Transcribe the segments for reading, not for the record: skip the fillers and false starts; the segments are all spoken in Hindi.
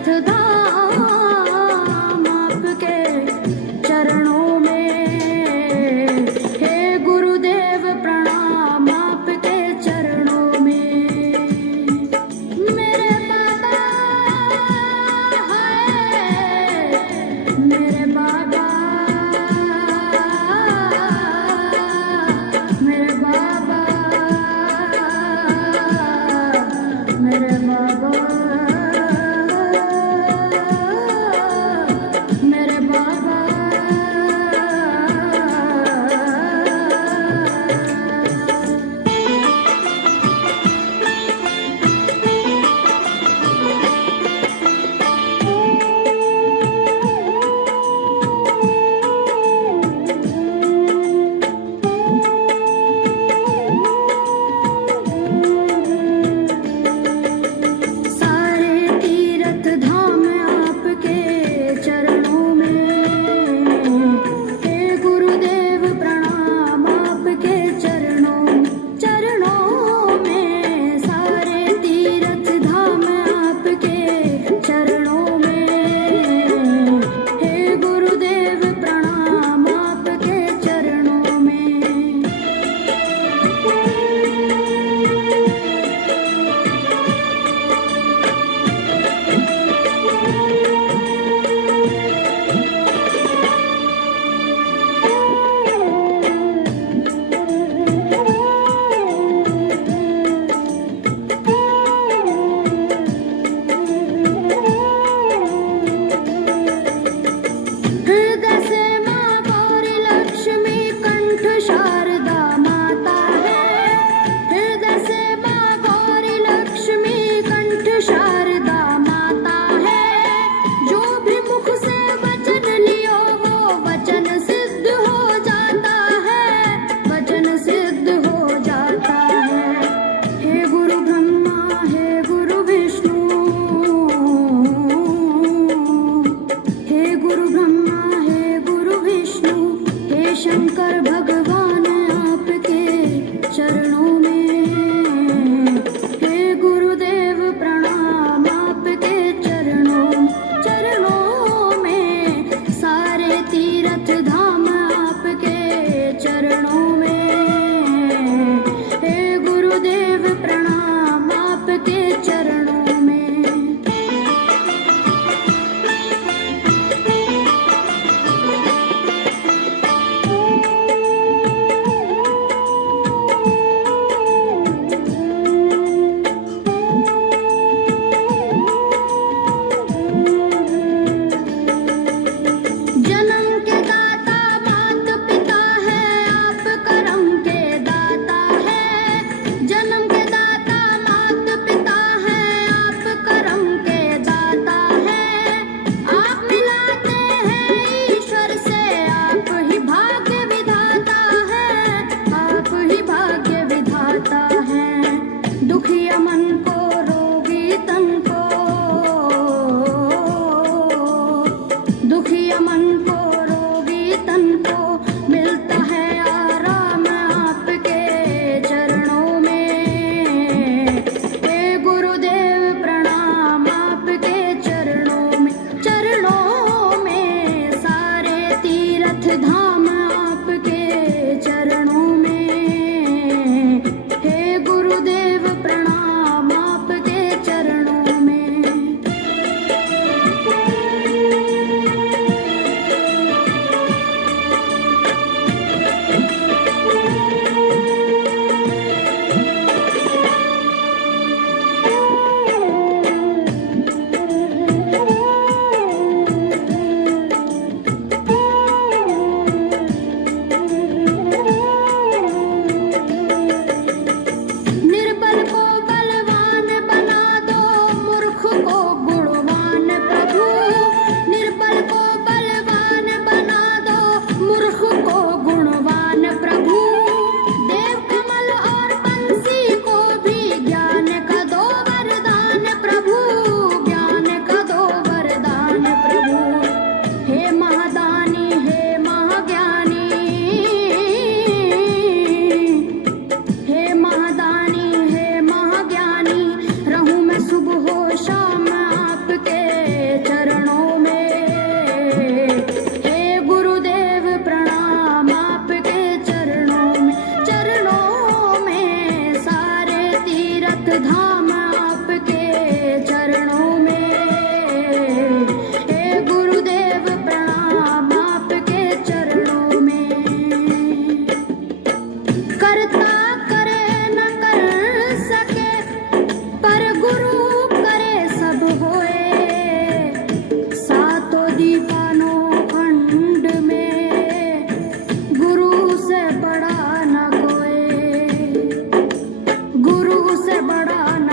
तीरथ धाम आपके चरणों में। हे गुरुदेव प्रणाम आपके चरणों में। मेरे बाबा हाय, मेरे बाबा, मेरे बाबा, मेरे बाबा, मेरे बाबा। सारे तीरथ धाम आपके चरणों में। हे गुरुदेव प्रणाम आपके चरणों में। सारे तीरथ धाम आपके चरणों में। हे गुरुदेव प्रणाम आपके चरणों में। हृदय से माँ गौरी लक्ष्मी कंठ शारदा माता है। हृदय से माँ गौरी लक्ष्मी कंठ शारदा माता है। जो भी मुख से वचन लियो वो वचन सिद्ध हो जाता है, वचन सिद्ध हो जाता है। हे गुरु ब्रह्मा, हे गुरु विष्णु, हे गुरु ब्रह्मा, हे गुरु विष्णु, हे शंकर भगवान आपके चरणों में। हे गुरुदेव प्रणाम आपके चरणों में। सारे तीरथ धाम आपके चरणों में। हे गुरुदेव प्रणाम आपके चरणों में। जन्म के दाता मात पिता है, आप करम के दाता है। जन्म के दाता मात पिता है, धाम आपके चरणों में। हे गुरुदेव प्रणाम आपके चरणों में। करता करे न कर सके पर गुरु करे सब होए। सातों दीवानों खंड में गुरु से बड़ा न कोई, गुरु से बड़ा न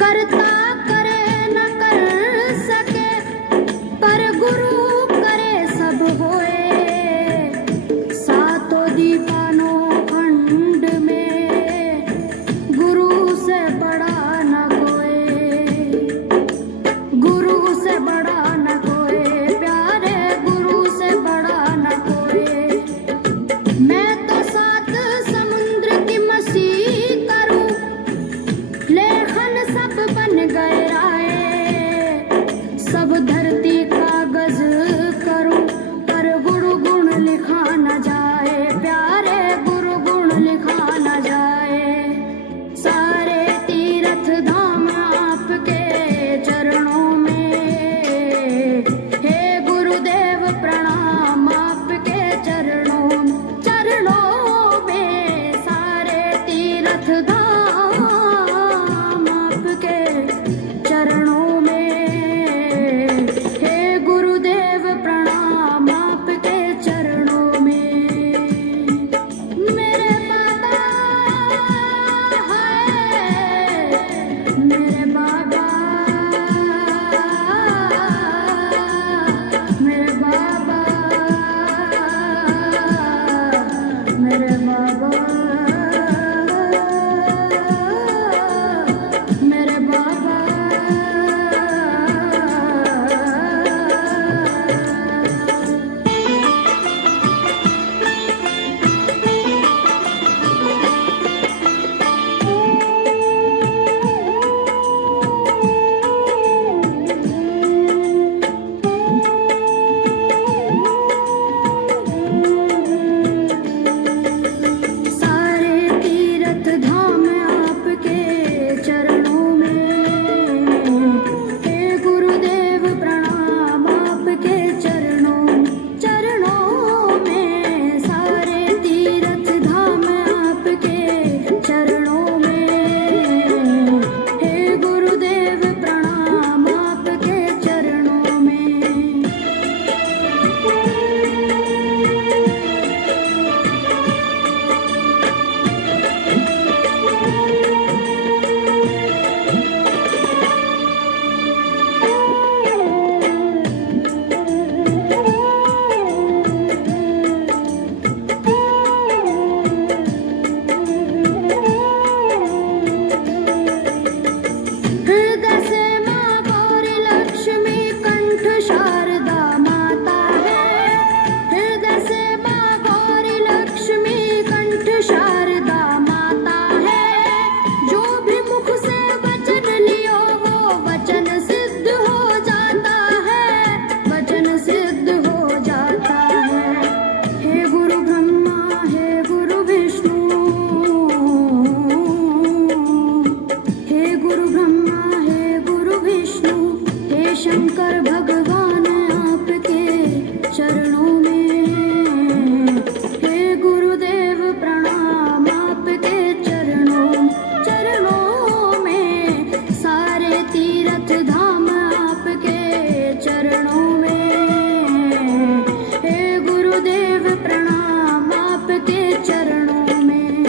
करता करे न कर सके, पर गुरु करे सब होए। सातों दीवानों खंड में गुरु से बड़ा न कोई, गुरु से बड़ा न कोई, प्यारे गुरु से बड़ा न कोई। मैं तो सात समुद्र की मसीह करूं, लेखन सब बन गए राय। सब धरती कागज करूं, पर गुरु गुण लिखा न जाए, प्यारे गुरु गुण लिखा न जाए। सारे तीर्थ धाम आपके चरणों में, हे गुरुदेव प्रणाम आपके चरणों में। सारे तीर्थ धाम आपके चरणों में, हे गुरुदेव प्रणाम आपके चरणों में। मेरे बाबा हाय, मेरे बाबा, मेरे बाबा, मेरे बाबा, मेरे बाबा। सारे तीर्थ धाम आपके चरणों में, हे गुरुदेव प्रणाम आपके चरणों में। सारे तीर्थ धाम आपके चरणों में, हे गुरुदेव प्रणाम आपके चरणों में। हृदय से माँ गौरी लक्ष्मी कंठ शारदा माता है। हृदय से माँ गौरी लक्ष्मी कंठ शारदा माता है। जो भी मुख से वचन लियो वो वचन सिद्ध हो जाता है, वचन सिद्ध हो जाता है। हे गुरु ब्रह्मा हे गुरु विष्णु, हे गुरु ब्रह्मा हे गुरु विष्णु, हे शंकर भगवान आपके चरणों में, हे गुरुदेव प्रणाम आपके चरणों में। सारे तीर्थ धाम आपके चरणों में, हे गुरुदेव प्रणाम आपके चरणों में।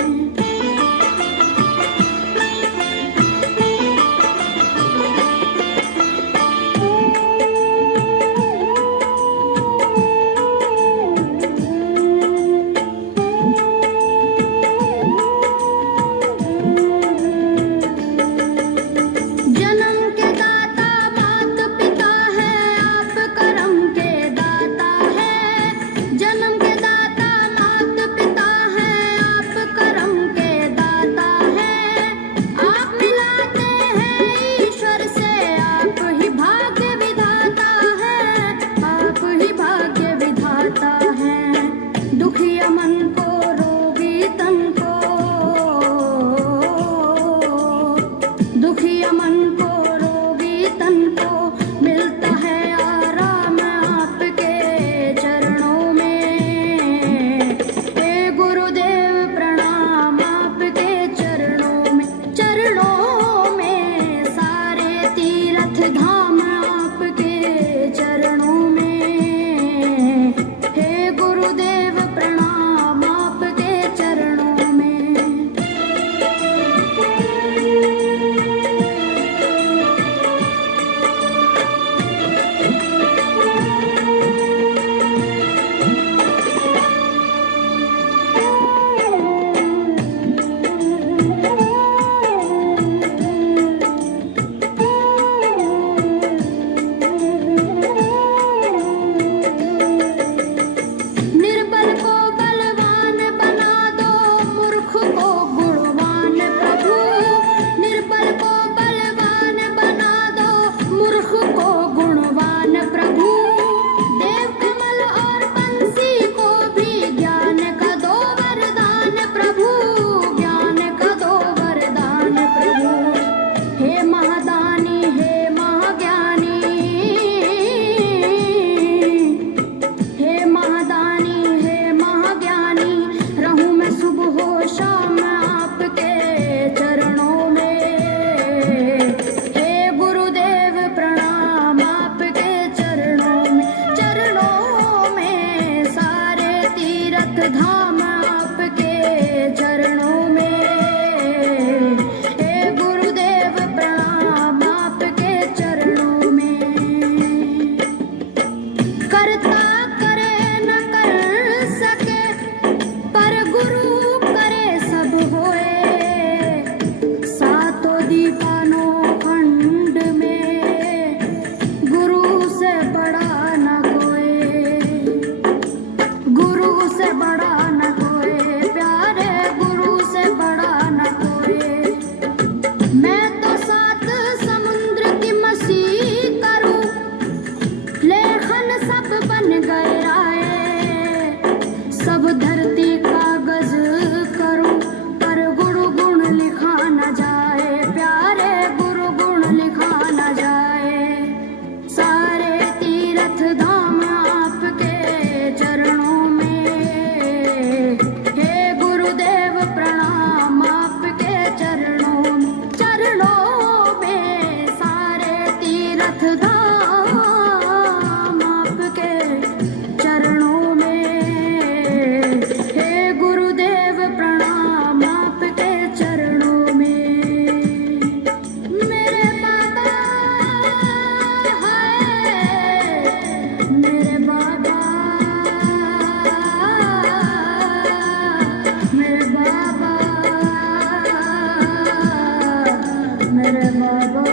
बाबा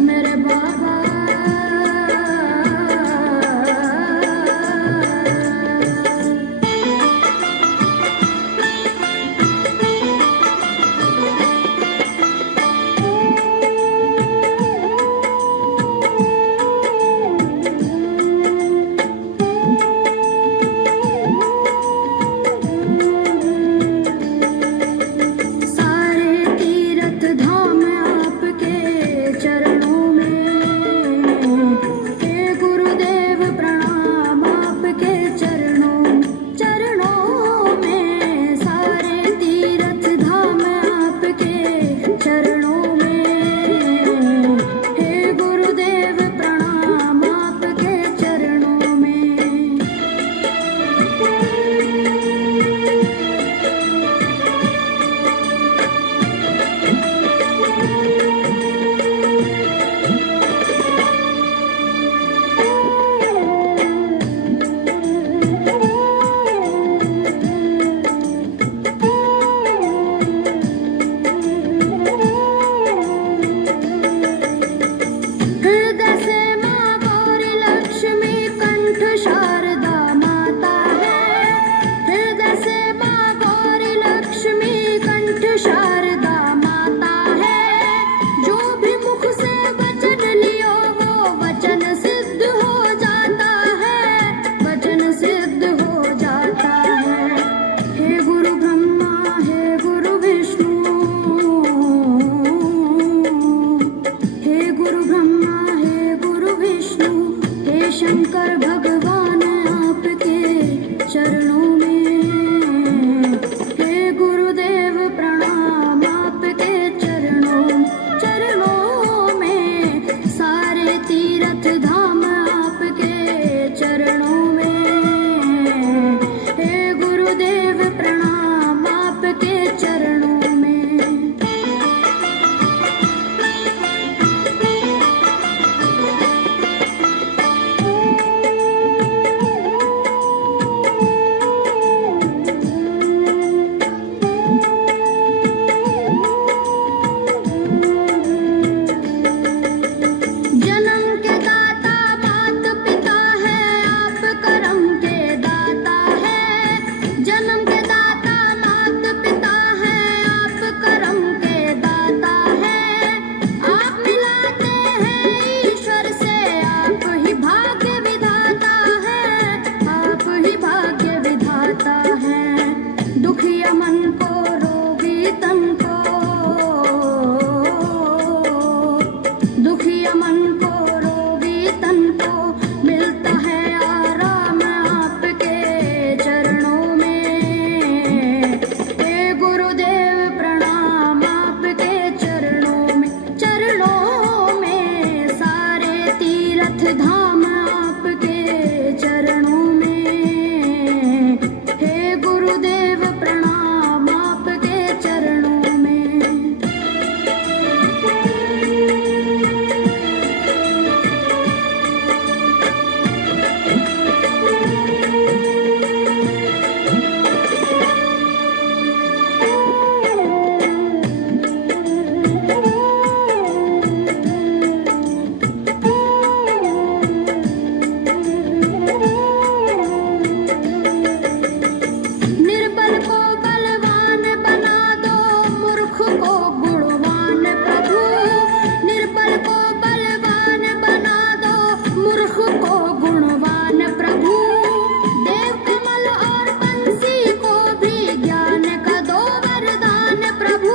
मेरे बाबा। सारे तीर्थ धाम आपके चरणों में, हे गुरुदेव प्रणाम आपके चरणों में। सारे तीर्थ धाम आपके चरणों में, हे गुरुदेव प्रणाम आपके चरणों में। हृदय से माँ गौरी लक्ष्मी कंठ शारदा माता है। हृदय से माँ गौरी लक्ष्मी कंठ शारदा माता है। जो भी मुख से वचन लियो वो वचन सिद्ध हो जाता है, वचन सिद्ध हो जाता है। हे गुरु ब्रह्मा हे गुरु विष्णु, हे गुरु ब्रह्मा हे गुरु विष्णु, हे शंकर भगवान आपके चरणों में, हे गुरुदेव प्रणाम आपके चरणों में। सारे तीर्थ धाम आपके चरणों में, हे गुरुदेव प्रणाम आपके चरणों में। जन्म के दाता मात पिता है, आप करम के दाता है। जन्म के दाता मात पिता है, आप करम के दाता है। आप मिलाते हैं ईश्वर से, आप ही भाग्य विधाता है, आप ही भाग्य विधाता है। दुखिया मन को रोगी तन को, दुखिया मन को रोगी तन को मिलता है आराम आपके चरणों में। हे गुरुदेव प्रणाम आपके चरणों में। सारे तीर्थ धाम आपके चरणों में, हे गुरुदेव प्रणाम आपके चरणों में। निर्बल को बलवान बना दो, मूर्ख को गुणवान प्रभु। निर्बल को बलवान बना दो, मूर्ख को गुणवान प्रभु। देव कमल और बंसी को भी ज्ञान का दो वरदान प्रभु।